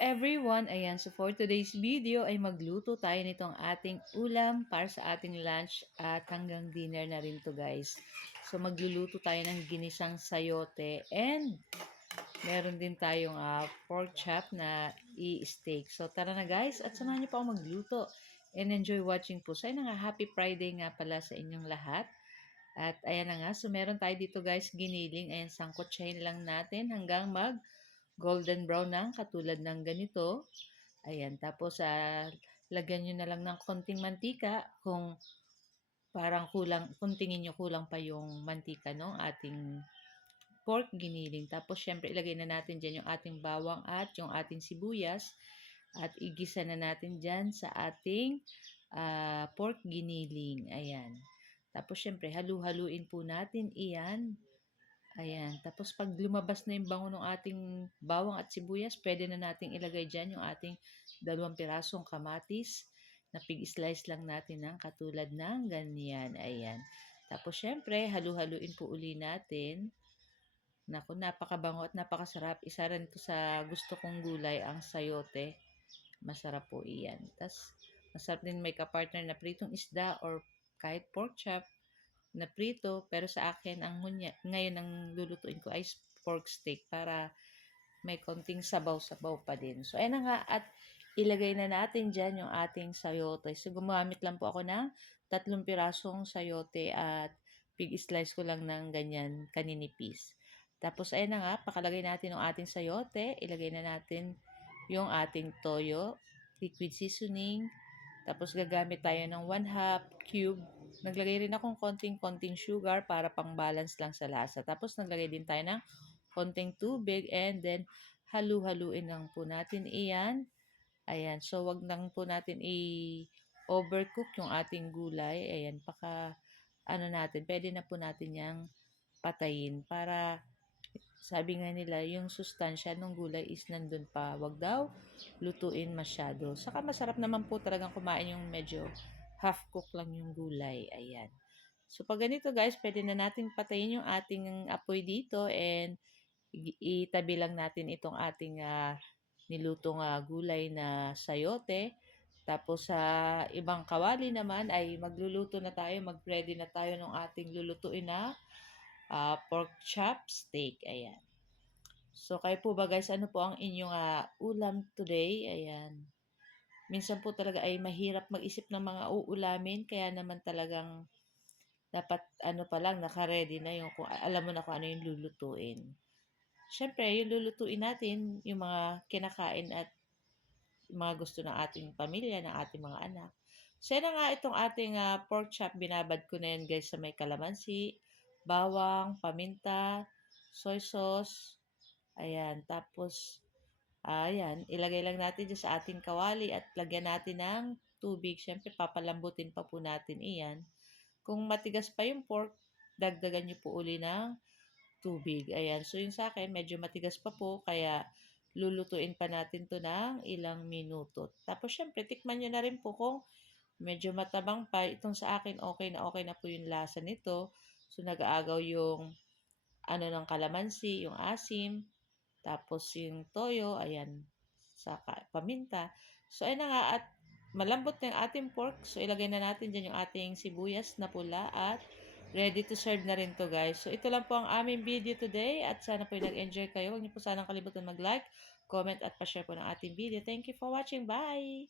everyone! Ayan, so for today's video ay magluto tayo nitong ating ulam para sa ating lunch at hanggang dinner na rin to guys. So magluluto tayo ng ginisang sayote and meron din tayong pork chop na i-steak. So tara na guys at samahan niyo pa ako magluto and enjoy watching po. So ayun nga, happy Friday nga pala sa inyong lahat. At ayan na nga, so meron tayo dito guys giniling. Ayan, sangkotsahin lang natin hanggang golden brown na katulad ng ganito. Ayan, tapos lagyan nyo na lang ng konting mantika kung parang kulang, kung tingin nyo kulang pa yung mantika no, ating pork giniling. Tapos syempre ilagay na natin dyan yung ating bawang at yung ating sibuyas at igisa na natin dyan sa ating pork giniling. Ayan. Tapos syempre halu-haluin po natin iyan. Ayan. Tapos pag lumabas na yung bango ng ating bawang at sibuyas, pwede na nating ilagay dyan yung ating 2 pirasong kamatis na pig-slice lang natin ng katulad ng ganyan. Ayan. Tapos syempre, halu-haluin po uli natin. Naku, napakabango at napakasarap. Isa rin ito sa gusto kong gulay, ang sayote. Masarap po iyan. Tapos masarap din may kapartner na pritong isda or kahit pork chop na prito, pero sa akin ang ngayon ang lulutuin ko ay pork steak para may konting sabaw-sabaw pa din. So ayan na nga at ilagay na natin dyan yung ating sayote. So gumamit lang po ako ng 3 pirasong sayote at pig-slice ko lang ng ganyan kaninipis. Tapos ayan na nga, pakalagay natin yung ating sayote, ilagay na natin yung ating toyo, liquid seasoning, tapos gagamit tayo ng 1/2 cube. Naglagay rin akong konting sugar para pang-balance lang sa lasa. Tapos naglagay din tayo ng konting tubig and then halu-haluin lang po natin iyan. Ayan, so wag lang po natin i-overcook yung ating gulay. Ayan, pwede na po natin yang patayin para sabi nga nila, yung sustansya ng gulay is nandun pa. Wag daw lutuin masyado. Saka masarap naman po talagang kumain yung medyo half cook lang yung gulay. Ayan. So pag ganito guys, pwede na natin patayin yung ating apoy dito and itabi lang natin itong ating nilutong gulay na sayote. Tapos sa ibang kawali naman ay magluluto na tayo, mag-ready na tayo ng ating lulutuin na pork chop steak. Ayan. So, kayo po ba guys, ano po ang inyong ulam today? Ayan. Minsan po talaga ay mahirap mag-isip ng mga uulamin, kaya naman talagang dapat ano pa lang, naka-ready na yung kung alam mo na kung ano yung lulutuin. Siyempre, yung lulutuin natin, yung mga kinakain at yung mga gusto ng ating pamilya, ng ating mga anak. So, yan na nga itong ating pork chop. Binabad ko na yan guys sa may kalamansi, bawang, paminta, soy sauce. Ayan. Tapos, ayan. Ilagay lang natin dyan sa ating kawali at lagyan natin ng tubig. Siyempre, papalambutin pa po natin iyan. Kung matigas pa yung pork, dagdagan nyo po uli ng tubig. Ayan. So, yung sa akin, medyo matigas pa po. Kaya, lulutuin pa natin to ng ilang minuto. Tapos, syempre, tikman nyo na rin po kung medyo matabang pa. Itong sa akin, okay na po yung lasa nito. So, nag-aagaw yung ng kalamansi, yung asim, tapos yung toyo, ayan, sa paminta. So, ayun na nga, at malambot na yung ating pork. So, ilagay na natin dyan yung ating sibuyas na pula at ready to serve na rin to guys. So, ito lang po ang aming video today at sana po nag-enjoy kayo. Huwag niyo po sanang kalimutan mag-like, comment at pa-share po ng ating video. Thank you for watching. Bye!